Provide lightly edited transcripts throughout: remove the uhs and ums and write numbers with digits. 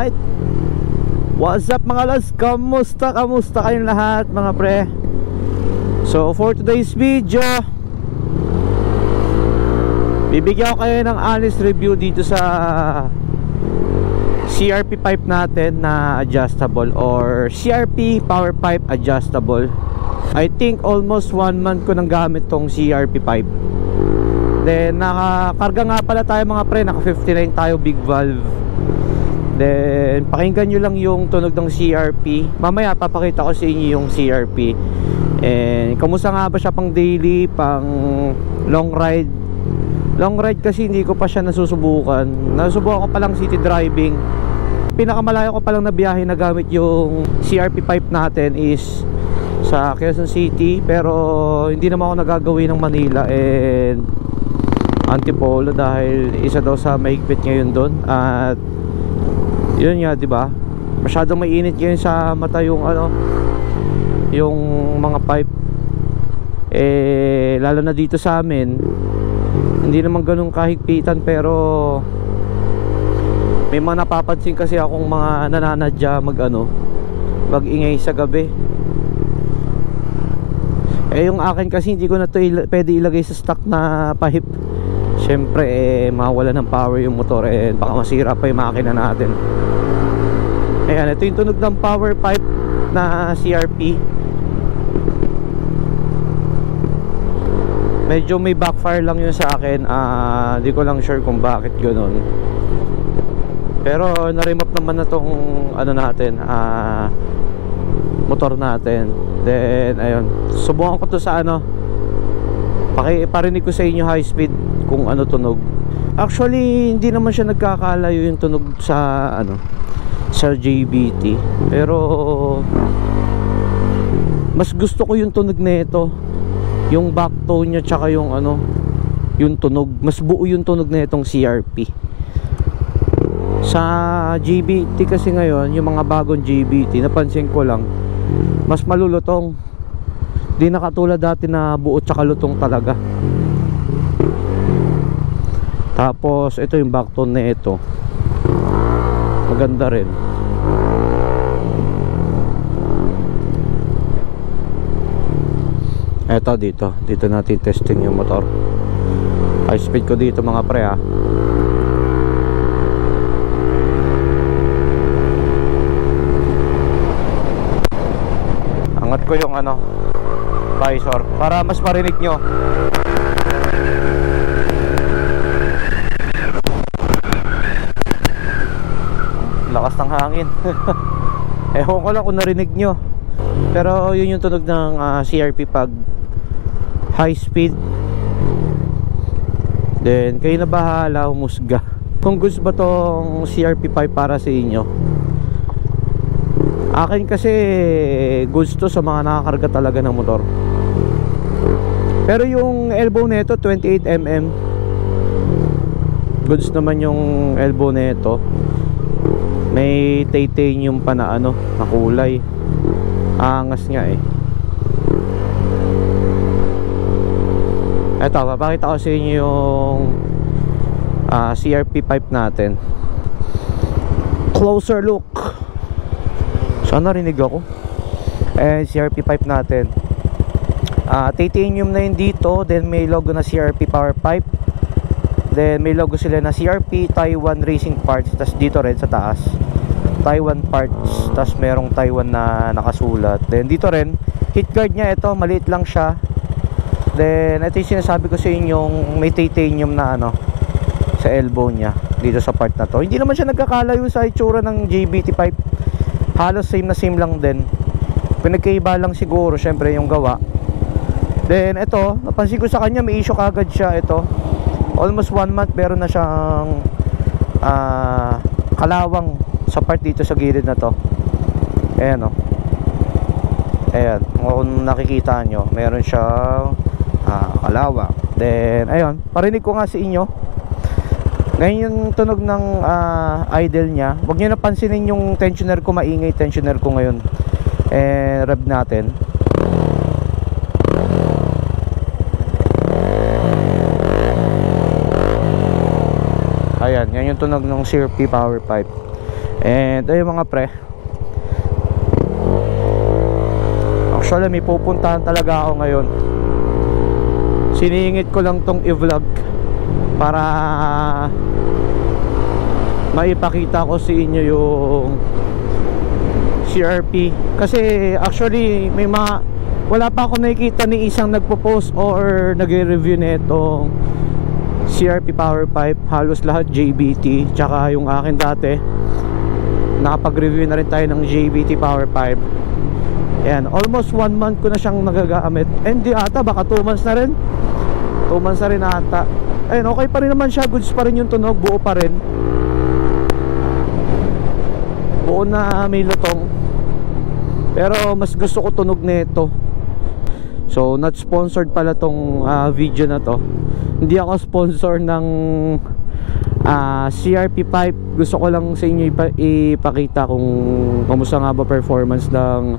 Alright, what's up mga lads? Kamusta kayong lahat mga pre? So for today's video, bibigyan ko kayo ng honest review dito sa CRP pipe natin na adjustable, or CRP power pipe adjustable. I think almost 1 month ko nang gamit tong CRP pipe. Then nakakarga nga pala tayo mga pre, naka 59 tayo big valve. Then pakinggan nyo lang yung tunog ng CRP. Mamaya papakita ko sa inyo yung CRP. And kamusta nga ba siya pang daily, pang long ride. Long ride kasi hindi ko pa siya nasusubukan. Nasusubukan ko pa lang city driving. Pinakamalayo ko pa lang na biyahe na gamit yung CRP pipe natin is sa Quezon City. Pero hindi naman ako nagagawin ng Manila and Antipolo dahil isa daw sa mahigpit ngayon doon. At yun nga, di ba? Masyadong mainit ngayon sa mata yung yung mga pipe. Lalo na dito sa amin, hindi naman ganun kahigpitan, pero may mga napapansin kasi akong mga nananadya mag-ingay sa gabi. Yung akin kasi hindi ko na to pwede ilagay sa stock na pipe. Siyempre mawala ng power yung motor, baka masira pa yung makina natin. Ayan, ito yung tunog ng power pipe na CRP. Medyo may backfire lang yun sa akin. Di ko lang sure kung bakit ganoon. Pero na-remove naman na tong natin, motor natin. Then ayun, subukan ko to sa parinig ko sa inyo high speed kung tunog. Actually hindi naman siya nagkakalayo yung tunog sa sa JBT, pero mas gusto ko yung tunog nito, yung backtone niya, tsaka yung yung tunog, mas buo yung tunog na itong CRP. Sa JBT kasi ngayon, yung mga bagong JBT, napansin ko lang mas malulutong. Di na katulad dati na buo tsaka lutong talaga. Tapos ito yung backtone na ito, maganda rin. Eto dito natin testing yung motor. High speed ko dito mga pre Angat ko yung visor para mas marinig nyo. Lakas ng hangin. Ewan ko lang kung narinig nyo, pero yun yung tunog ng CRP pag high speed. Then kayo na bahala humusga kung gusto ba tong CRP pipe para sa inyo. Akin kasi gusto sa mga nakakarga talaga ng motor. Pero yung elbow nito 28mm, goods naman yung elbow nito. May titanium pa na na kulay. Angas nga Eto, papakita ko sa inyo yung CRP pipe natin. Closer look. Sana rinig ako. CRP pipe natin, titanium na yun dito. Then may logo na CRP power pipe. Then may logo sila na CRP Taiwan Racing Parts. Tas dito rin sa taas Taiwan Parts. Tas merong Taiwan na nakasulat. Then dito rin heat guard nya, ito maliit lang siya. Then ito yung sinasabi ko sa inyong may titanium na sa elbow nya dito sa part na to. Hindi naman siya nagkakalayo sa itsura ng JBT pipe. Halos same na same lang din. Pinagkaiba lang siguro syempre yung gawa. Then ito, napansin ko sa kanya may issue kagad siya. Ito almost 1 month meron na siyang kalawang sa part dito sa gilid na to. Ayan ayan, kung nakikita nyo meron siyang kalawang. Then ayun, parinig ko nga sa inyo. Ngayon yung tunog ng idle nya, huwag nyo napansinin yung tensioner ko, maingay tensioner ko ngayon. Rev natin. Ayan, yan yung tunog ng CRP power pipe. And ayun mga pre, actually may pupuntahan talaga ako ngayon. Siningit ko lang tong i-vlog para maipakita ko sa inyo yung CRP. Kasi actually may wala pa ako nakikita ni isang nagpo-post or nagre-review nitong CRP power pipe. Halos lahat JBT, tsaka yung akin dati nakapag-review na rin tayo ng JBT power pipe. Ayan, almost 1 month ko na siyang nagagamit. And di ata, baka 2 months na rin. 2 months na rin ata. Ayan, okay pa rin naman siya. Goods pa rin yung tunog, buo pa rin. Buo na may lutong. Pero mas gusto ko tunog nito. So not sponsored pala tong video na to. Hindi ako sponsor ng CRP pipe. Gusto ko lang sa inyo ipakita kung kamusta nga ba performance ng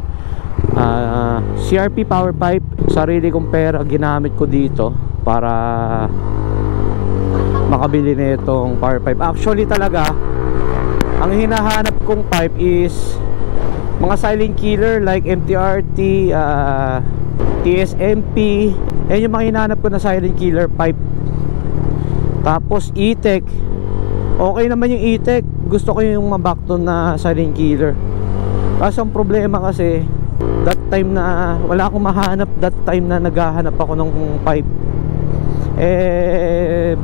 CRP power pipe. Sarili kong pera ginamit ko dito para makabili nitong power pipe. Actually talaga ang hinahanap kong pipe is mga silent killer like MTRT, TSMP. Yan yung mga hinahanap ko na silent killer pipe. Tapos E-Tech, okay naman yung E-Tech. Gusto ko yung mabakton na silent killer. Kaso ang problema kasi that time na wala akong mahanap, that time na naghahanap ako ng pipe,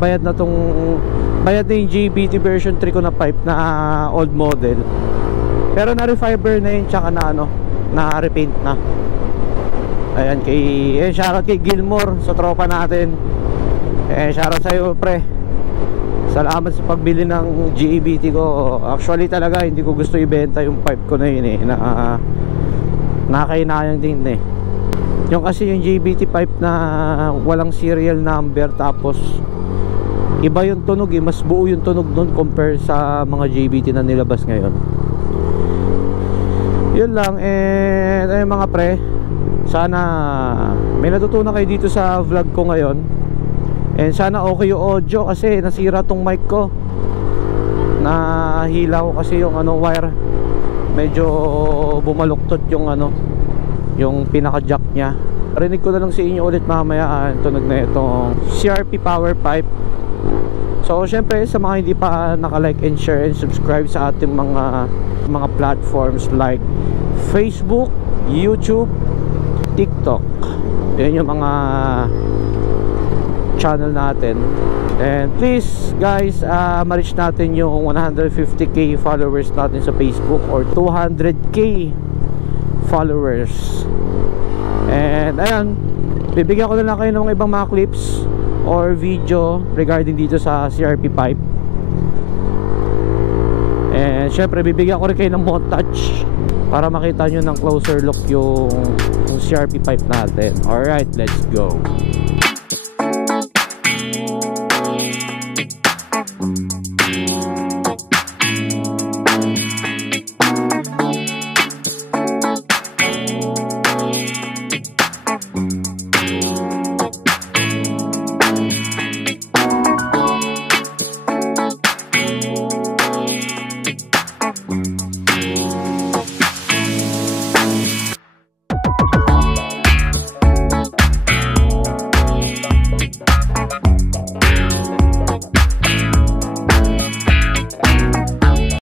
bayad na yung JBT version 3 ko na pipe na old model. Pero na-refiber na yun, tsaka na repaint na. Ayan, shoutout kay Gilmore sa tropa natin. Shoutout sa'yo pre, salamat sa pagbili ng JBT ko. Actually talaga hindi ko gusto ibenta yung pipe ko na yun nakainayang din yung kasi yung JBT pipe na walang serial number, tapos iba yung tunog mas buo yung tunog nun compare sa mga JBT na nilabas ngayon. Yun lang. And ayun mga pre, sana may natutunan kayo dito sa vlog ko ngayon. And sana okay yung audio kasi nasira tong mic ko. Nahilaw kasi yung wire. Medyo bumaluktot yung yung pinaka jack nya. Rinig ko na lang sa inyo ulit mamaya ang tunog na itong CRP power pipe. So syempre sa mga hindi pa naka-like and share and subscribe sa ating mga platforms like Facebook, YouTube, TikTok. Yan yung mga channel natin. And please guys, ma-reach natin yung 150k followers natin sa Facebook or 200k followers. And ayan, bibigyan ko na lang kayo ng ibang mga clips or video regarding dito sa CRP pipe. And syempre bibigyan ko rin kayo ng montage para makita nyo ng closer look yung CRP pipe natin. Alright, let's go.